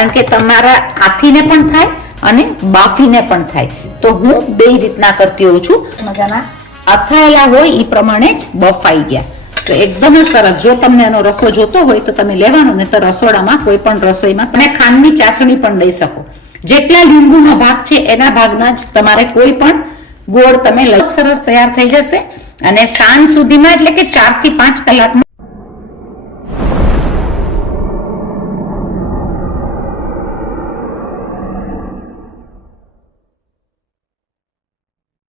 કારણ કે તમારા આથીને પણ થાય અને બાફીને પણ થાય. તો હું બે રીતના કરતી હોઉં છું. મજાના અથાયેલા હોય એ પ્રમાણે જ બફાઈ ગયા. તો એકદમ જ સરસ. જો તમને એનો રસો જોતો હોય તો તમે લેવાનો, ને તો રસોડામાં કોઈ પણ રસોઈમાં તમે ખાંડની ચાસણી પણ લઈ શકો. જેટલા લીંબુનો ભાગ છે એના ભાગના જ તમારે કોઈ પણ ગોળ તમે લઈ. સરસ તૈયાર થઈ જશે અને સાંજ સુધીમાં એટલે કે 4 થી 5 કલાકમાં.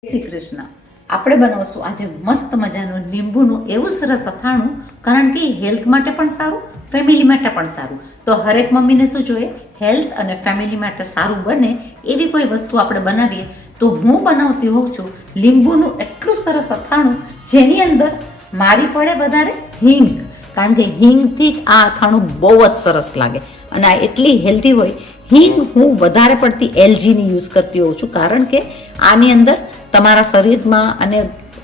શ્રી કૃષ્ણ. આપણે બનાવશું આજે મસ્ત મજાનું લીંબુનું એવું સરસ અથાણું, કારણ કે હેલ્થ માટે પણ સારું, ફેમિલી માટે પણ સારું. તો હરેક મમ્મીને શું જોઈએ, હેલ્થ અને ફેમિલી માટે સારું બને એવી કોઈ વસ્તુ આપણે બનાવીએ. તો હું બનાવતી હોઉં છું લીંબુનું એટલું સરસ અથાણું, જેની અંદર મારી પડે વધારે હિંગ, કારણ કે હિંગથી જ આ અથાણું બહુ જ સરસ લાગે અને આ એટલી હેલ્ધી હોય. હિંગ હું વધારે પડતી એલજીની યુઝ કરતી હોઉં છું, કારણ કે આની અંદર તમારા શરીરમાં અને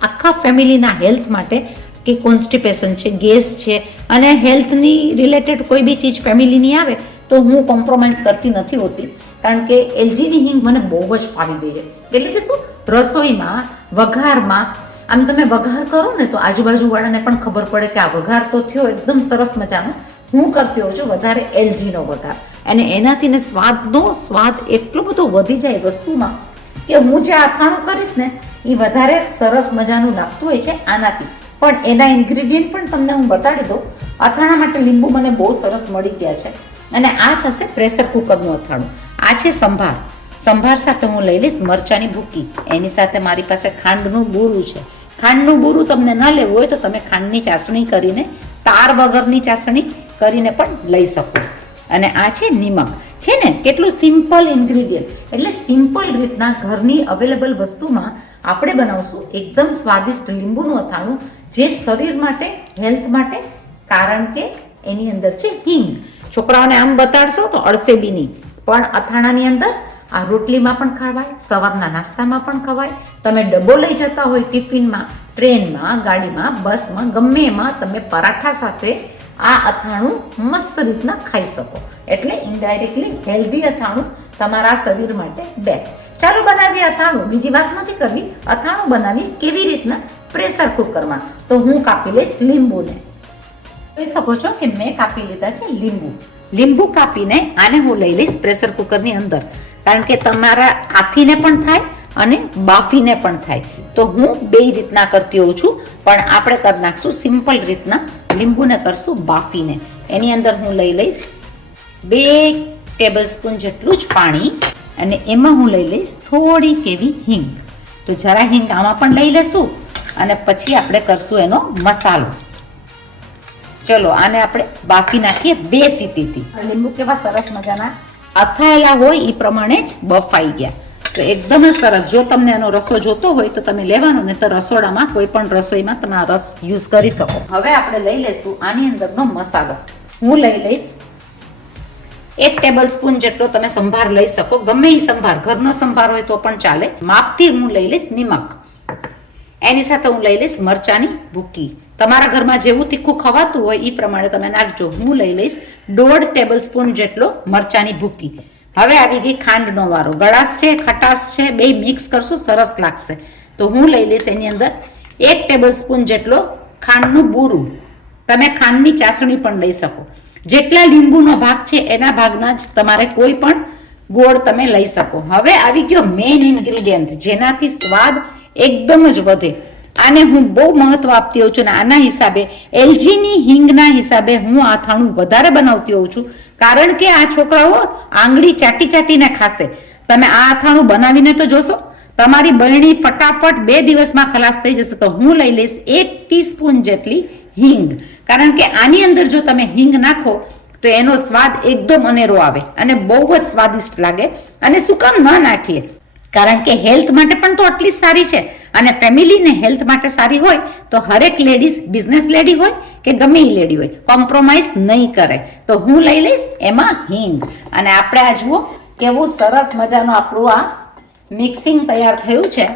આખા ફેમિલીના હેલ્થ માટે, કે કોન્સ્ટિપેશન છે, ગેસ છે અને હેલ્થની રિલેટેડ કોઈ બી ચીજ ફેમિલીની આવે તો હું કોમ્પ્રોમાઇઝ કરતી નથી હોતી, કારણ કે એલજીની હિંગ મને બહુ જ ફાવી ગઈ છે. એટલે કે શું, રસોઈમાં વઘારમાં આમ તમે વઘાર કરો ને તો આજુબાજુવાળાને પણ ખબર પડે કે આ વઘાર તો થયો એકદમ સરસ મજાનો. હું કરતી હોઉં છું વધારે એલજીનો વઘાર, અને એનાથી ને સ્વાદ એટલો બધો વધી જાય વસ્તુમાં કે હું જે અથાણું કરીશ ને એ વધારે સરસ મજાનું લાગતું હોય છે આનાથી. પણ એના ઇન્ગ્રેડિયન્ટ પણ તમને હું બતાડી દઉં. અથાણા માટે લીંબુ મને બહુ સરસ મળી ગયા છે. અને આ થશે પ્રેશર કુકરનું અથાણું. આ છે સંભાર. સંભાર સાથે હું લઈ લઈશ મરચાની ભૂકી. એની સાથે મારી પાસે ખાંડનું બુરું છે. ખાંડનું બુરું તમને ન લેવું હોય તો તમે ખાંડની ચાસણી કરીને, તાર વગરની ચાસણી કરીને પણ લઈ શકો. અને આ છે નિમક. છે ને કેટલું સિમ્પલ ઇન્ગ્રેડિયન્ટ, એટલે સિમ્પલ રીતના ઘરની અવેલેબલ વસ્તુમાં આપણે બનાવશું એકદમ સ્વાદિષ્ટ લીંબુનું અથાણું, જે શરીર માટે, હેલ્થ માટે, કારણ કે એની અંદર છે હિંગ. છોકરાઓને આમ બતાડશો તો અડસે બી નહીં, પણ અથાણાની અંદર આ રોટલીમાં પણ ખવાય, સવારના નાસ્તામાં પણ ખવાય. તમે ડબ્બો લઈ જતા હોય ટિફિનમાં, ટ્રેનમાં, ગાડીમાં, બસમાં, ગમે એમાં તમે પરાઠા સાથે આ અથાણું મસ્ત રીતના ખાઈ શકો. એટલે ઇનડાયરેક્ટલી હેલ્ધી અથાણું તમારા શરીર માટે બેસ્ટ. ચાલો બનાવીએ અથાણું. બીજી વાત નથી કરવી, અથાણું બનાવી કેવી રીતના, પ્રેશર કુકરમાં. તો હું કાપી લઈશ લીંબુને. જોઈ શકો છો કે મેં કાપી લીધા છે લીંબુ કાપીને આને હું લઈ લઈશ પ્રેશર કુકરની અંદર, કારણ કે તમારા આથીને પણ થાય અને બાફીને પણ થાય. તો હું બે રીતના કરતી હોઉં છું, પણ આપણે કરી નાખશું સિમ્પલ રીતના. લીંબુને કરશું બાફીને. એની અંદર હું લઈ લઈશ 2 ટેબલસ્પૂન જેટલું જ પાણી, અને એમાં હું લઈ લઈશ થોડીક એવી હિંગ. તો જરા હિંગ આમાં પણ લઈ લેશું, અને પછી આપણે કરશું એનો મસાલો. ચલો આને આપણે બાફી નાખીએ 2 સીટીથી. લીંબુ કેવા સરસ મજાના અથાયેલા હોય એ પ્રમાણે જ બફાઈ ગયા. તો એકદમ જ સરસ. જો તમને એનો રસો જોતો હોય તો તમે લેવાનો, ને તો રસોડામાં કોઈ પણ રસોઈમાં તમે આ રસ યુઝ કરી શકો. હવે આપણે લઈ લઈશું આની અંદરનો મસાલો. હું લઈ લઈશ 1 ટેબલસ્પૂન જેટલો. તમે સંભાર લઈ શકો, ગમે એ સંભાર, ઘરનો સંભાર હોય તો પણ ચાલે. માપથી હું લઈ લઈશ નિમક. એની સાથે હું લઈ લઈશ મરચાની ભૂકી. તમારા ઘરમાં જેવું તીખું ખવાતું હોય એ પ્રમાણે તમે નાખજો. હું લઈ લઈશ 1.5 ટેબલસ્પૂન જેટલો મરચાની ભૂકી. હવે આવી ગઈ ખાંડનો વારો. ગળાશ છે, ખટાશ છે, બે મિક્સ કરશું, સરસ લાગશે. તો હું લઈ લઈશ એની અંદર 1 ટેબલસ્પૂન જેટલો ખાંડનું બુરું. તમે ખાંડની ચાસણી પણ લઈ શકો. જેટલા લીંબુનો ભાગ છે એના ભાગના જ તમારે કોઈ પણ ગોળ તમે લઈ શકો. હવે આવી ગયો મેઇન ઇન્ગ્રેડિયન્ટ, જેનાથી સ્વાદ એકદમ જ વધે. આને હું બહુ મહત્વ આપતી હોઉં છું, અને આના હિસાબે, એલજીની હિંગના હિસાબે હું આ અથાણું વધારે બનાવતી હોઉં છું, કારણ કે આ છોકરાઓ આંગળી ચાટીને ખાશે. તમે આ અથાણું બનાવીને તો જોશો, તમારી બરણી ફટાફટ 2 દિવસમાં ખલાસ થઈ જશે. તો હું લઈ લઈશ 1 ટીસ્પૂન જેટલી હિંગ, કારણ કે આની અંદર જો તમે હિંગ નાખો તો એનો સ્વાદ એકદમ અનેરો આવે અને બહુ જ સ્વાદિષ્ટ લાગે. અને શું કામ ન નાખીએ, કારણ કે હેલ્થ માટે પણ તો આટલી સારી છે, અને ફેમિલીને હેલ્થ માટે સારી હોય તો હરેક લેડીઝ, બિઝનેસ લેડી હોય કે ગમે એ લેડી હોય, કોમ્પ્રોમાઇઝ નહીં કરે. તો હું લઈ લઈશ એમાં હિંગ. અને આપણે આ જુઓ કેવું સરસ મજાનું આપણું આ મિક્સિંગ તૈયાર થયું છે.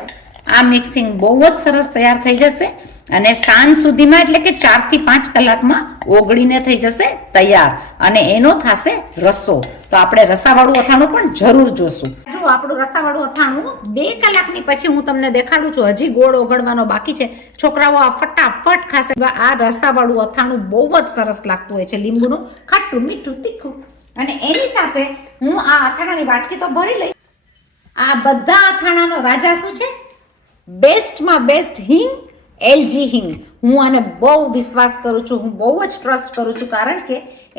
આ મિક્સિંગ બહુ જ સરસ તૈયાર થઈ જશે. અને સાંજ સુધીમાં એટલે કે 4 થી 5 કલાકમાં ઓગળીને થઈ જશે તૈયાર અને એનો થશે રસો. તો આપણે રસાવાળું અથાણું પણ જરૂર જોશું. જો આપણું રસાવાળું અથાણું 2 કલાકની પછી હું તમને દેખાડું છું. હજી ગોળ ઓગળવાનો બાકી છે. છોકરાઓ આ ફટાફટ ખાશે. આ રસાવાળું અથાણું બહુ જ સરસ લાગતું હોય છે. લીંબુનું ખાટું મીઠું તીખું. અને એની સાથે હું આ અથાણાની વાટકી તો ભરી લઈશ. આ બધા અથાણાનો રાજા શું છે? બેસ્ટમાં બેસ્ટ હિંગ, એલજી હિંગ. હું આને બહુ વિશ્વાસ કરું છું, હું બહુ જ ટ્રસ્ટ કરું છું, કારણ કે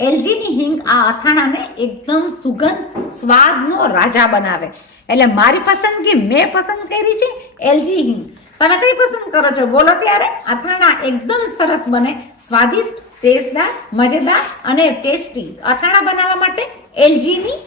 એલજીની હિંગ આ અથાણાને એકદમ સુગંધ સ્વાદનો રાજા બનાવે. એટલે મારી પસંદગી મેં પસંદ કરી છે એલજી હિંગ. તમે કઈ પસંદ કરો છો બોલો ત્યારે? અથાણા એકદમ સરસ બને, સ્વાદિષ્ટ, ટેસ્ટદાર, મજેદાર અને ટેસ્ટી અથાણા બનાવવા માટે એલજીની